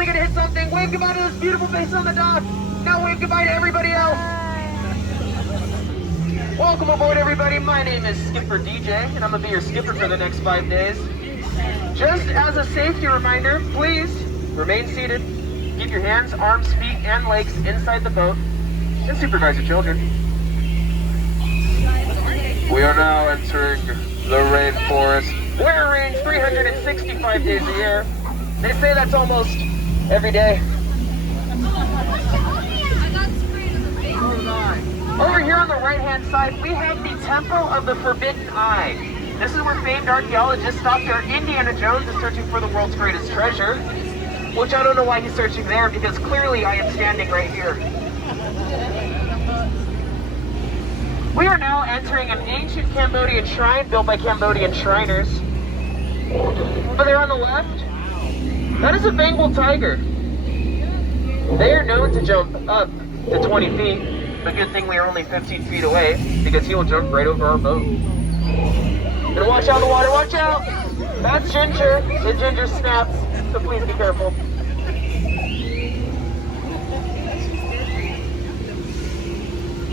only gonna hit something. Wave goodbye to this beautiful face on the dock. Now wave goodbye to everybody else. Welcome aboard, everybody. My name is Skipper DJ, and I'm gonna be your skipper for the next 5 days. Just as a safety reminder, please remain seated. Keep your hands, arms, feet, and legs inside the boat, and supervise your children. We are now entering the rainforest. We're range 365 days a year. They say that's almost every day. Over here on the right-hand side, we have the Temple of the Forbidden Eye. This is where famed archaeologists thought their Indiana Jones is searching for the world's greatest treasure, which I don't know why he's searching there, because clearly I am standing right here. We are now entering an ancient Cambodian shrine built by Cambodian Shriners. Over there on the left, that is a Bengal tiger. They are known to jump up to 20 feet. The good thing we are only 15 feet away, because he will jump right over our boat. Gonna watch out in the water, watch out! That's Ginger, and Ginger snaps, so please be careful.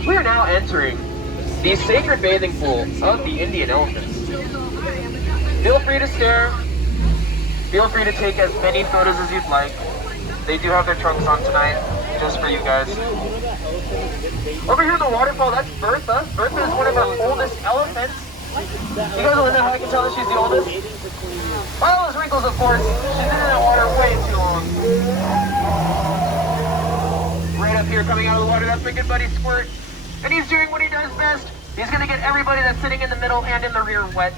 We are now entering the sacred bathing pool of the Indian elephants. Feel free to stare. Feel free to take as many photos as you'd like. They do have their trunks on tonight, just for you guys. Over here in the waterfall, that's Bertha. Bertha is one of our oldest elephants. You guys want to know how I can tell that she's the oldest? All those wrinkles, of course. She's been in that water way too long. Right up here, coming out of the water, that's my good buddy Squirt. And he's doing what he does best. He's going to get everybody that's sitting in the middle and in the rear wet.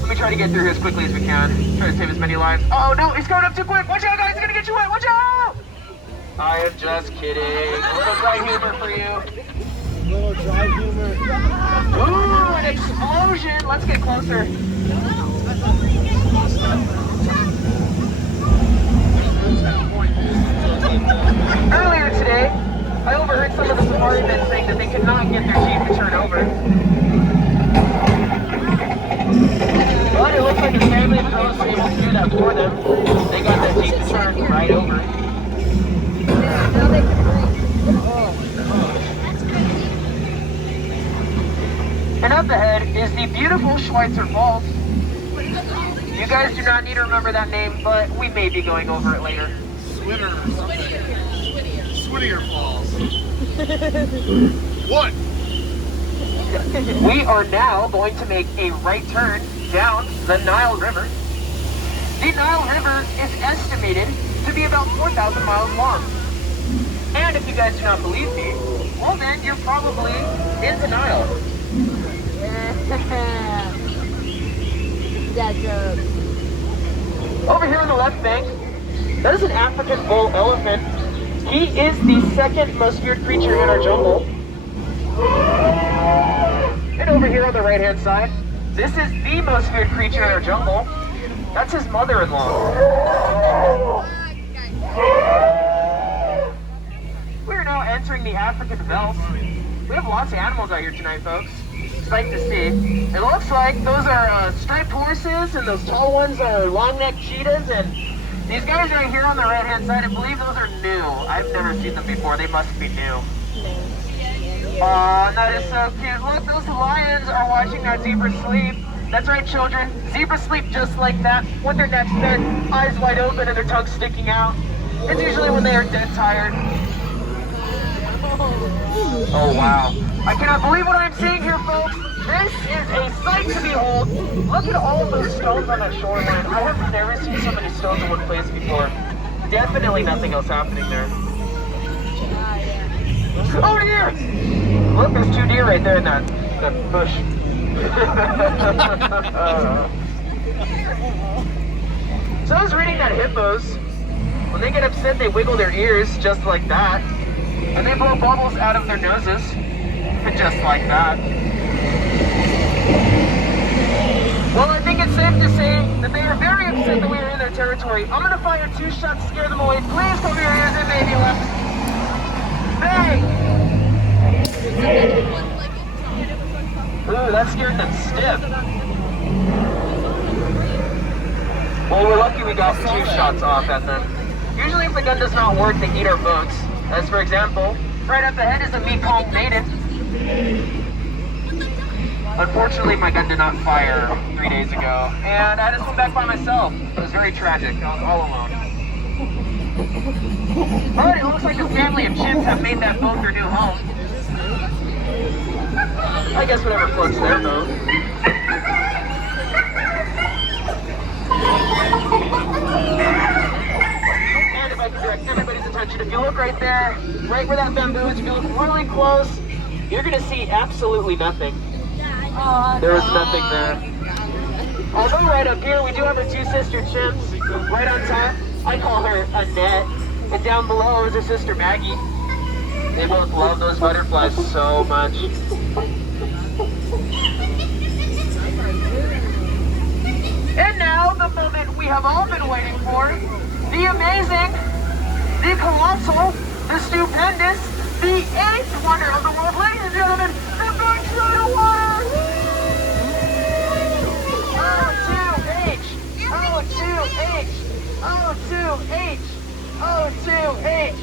Let me try to get through here as quickly as we can. Try to save as many lives. Oh no, he's coming up too quick. Watch out, guys, he's going to get you wet. Watch out! I am just kidding. A little dry humor for you. Little dry humor. Ooh, an explosion. Let's get closer. Earlier today, I overheard some of the safari men saying that they could not get their jeep to turn over. But it looks like a family of pros was able to do that for them. They got that jeep to turn right over. Now they can breathe. And up ahead is the beautiful Schweitzer Falls. You guys do not need to remember that name, but we may be going over it later. Whittier Falls. What? We are now going to make a right turn down the Nile River. The Nile River is estimated to be about 4,000 miles long. And if you guys do not believe me, well then you're probably in denial. That joke. Over here on the left bank, that is an African bull elephant. He is the second most feared creature in our jungle. And over here on the right-hand side, this is the most feared creature in our jungle. That's his mother-in-law. We are now entering the African veldt. We have lots of animals out here tonight, folks. Sight to see. It looks like those are striped horses, and those tall ones are long-necked cheetahs, and these guys right here on the right-hand side, I believe those are new. I've never seen them before. They must be new. Aw, that is so cute. Look, those lions are watching that zebra sleep. That's right, children. Zebras sleep just like that, with their necks bent, eyes wide open, and their tongues sticking out. It's usually when they are dead tired. Oh, wow. I cannot believe what I'm seeing here, folks. This is a sight to behold. Look at all of those stones on that shoreline. I have never seen so many stones in one place before. Definitely nothing else happening there. Oh dear! Look, there's 2 deer right there in that bush. So I was reading that hippos, when they get upset, they wiggle their ears just like that. And they blow bubbles out of their noses, just like that. Well, I think it's safe to say that they are very upset that we are in their territory. I'm gonna fire 2 shots to scare them away. Please cover your ears and baby left. Bang! Ooh, that scared them stiff. Well, we're lucky we got 2 shots off at them. Usually if the gun does not work, they eat our boats. As for example, right up ahead is a Mekong native. Unfortunately, my gun did not fire 3 days ago, and I had to swim back by myself. It was very tragic. I was all alone. But it looks like a family of chimps have made that boat their new home. I guess whatever floats their boat. And if I can direct everybody's attention, if you look right there, right where that bamboo is, if you look really close, you're going to see absolutely nothing. There was nothing there. Although right up here, we do have our two sister chimps. Right on top, I call her Annette. And down below is her sister Maggie. They both love those butterflies so much. And now, the moment we have all been waiting for. The amazing, the colossal, the stupendous, the eighth wonder of the world. Ladies and gentlemen, the big soda water! O2H! O2H! O2H! O2H!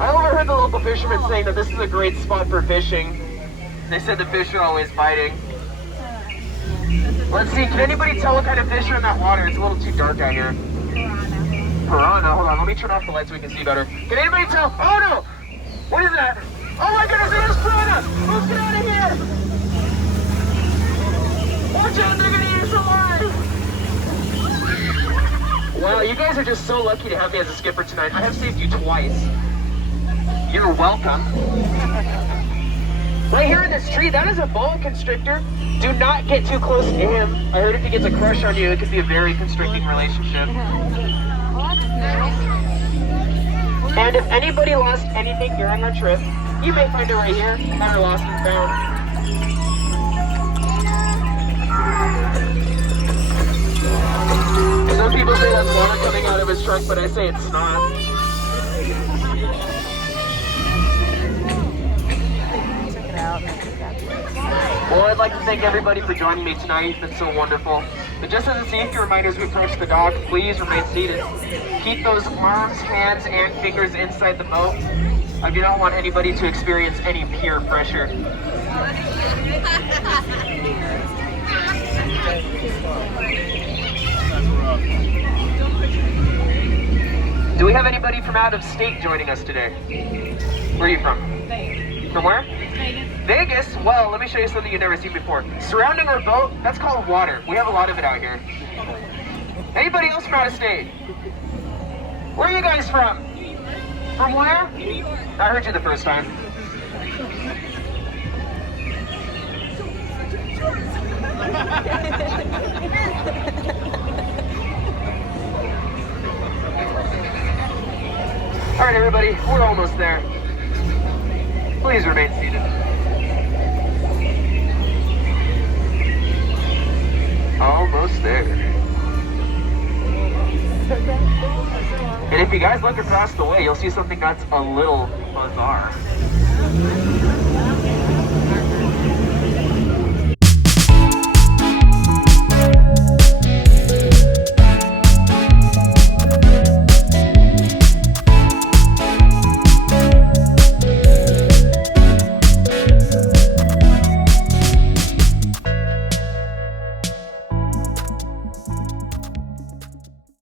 I overheard the local fishermen saying that this is a great spot for fishing. They said the fish are always biting. Let's see, can anybody tell what kind of fish are in that water? It's a little too dark out here. Piranha, hold on, let me turn off the lights so we can see better. Can anybody tell? Oh no! What is that? Oh my goodness, it is piranha! Let's get out of here! Watch out, they're gonna eat us alive! Wow, you guys are just so lucky to have me as a skipper tonight. I have saved you twice. You're welcome. Right here in this tree, that is a boa constrictor. Do not get too close to him. I heard if he gets a crush on you, it could be a very constricting relationship. And if anybody lost anything during our trip, you may find it right here at our Lost and Found. Some people say that's water coming out of his trunk, but I say it's not. Well, I'd like to thank everybody for joining me tonight. It's been so wonderful. But just as a safety reminder as we approach the dock, please remain seated. Keep those arms, hands, and fingers inside the boat. I do not want anybody to experience any peer pressure. Do we have anybody from out of state joining us today? Where are you from? Vegas. From where? Vegas. Vegas? Well, let me show you something you've never seen before. Surrounding our boat, that's called water. We have a lot of it out here. Anybody else from out of state? Where are you guys from? From where? New York. I heard you the first time. All right, everybody, we're almost there. Please remain seated. Almost there. And if you guys look across the way, you'll see something that's a little bizarre.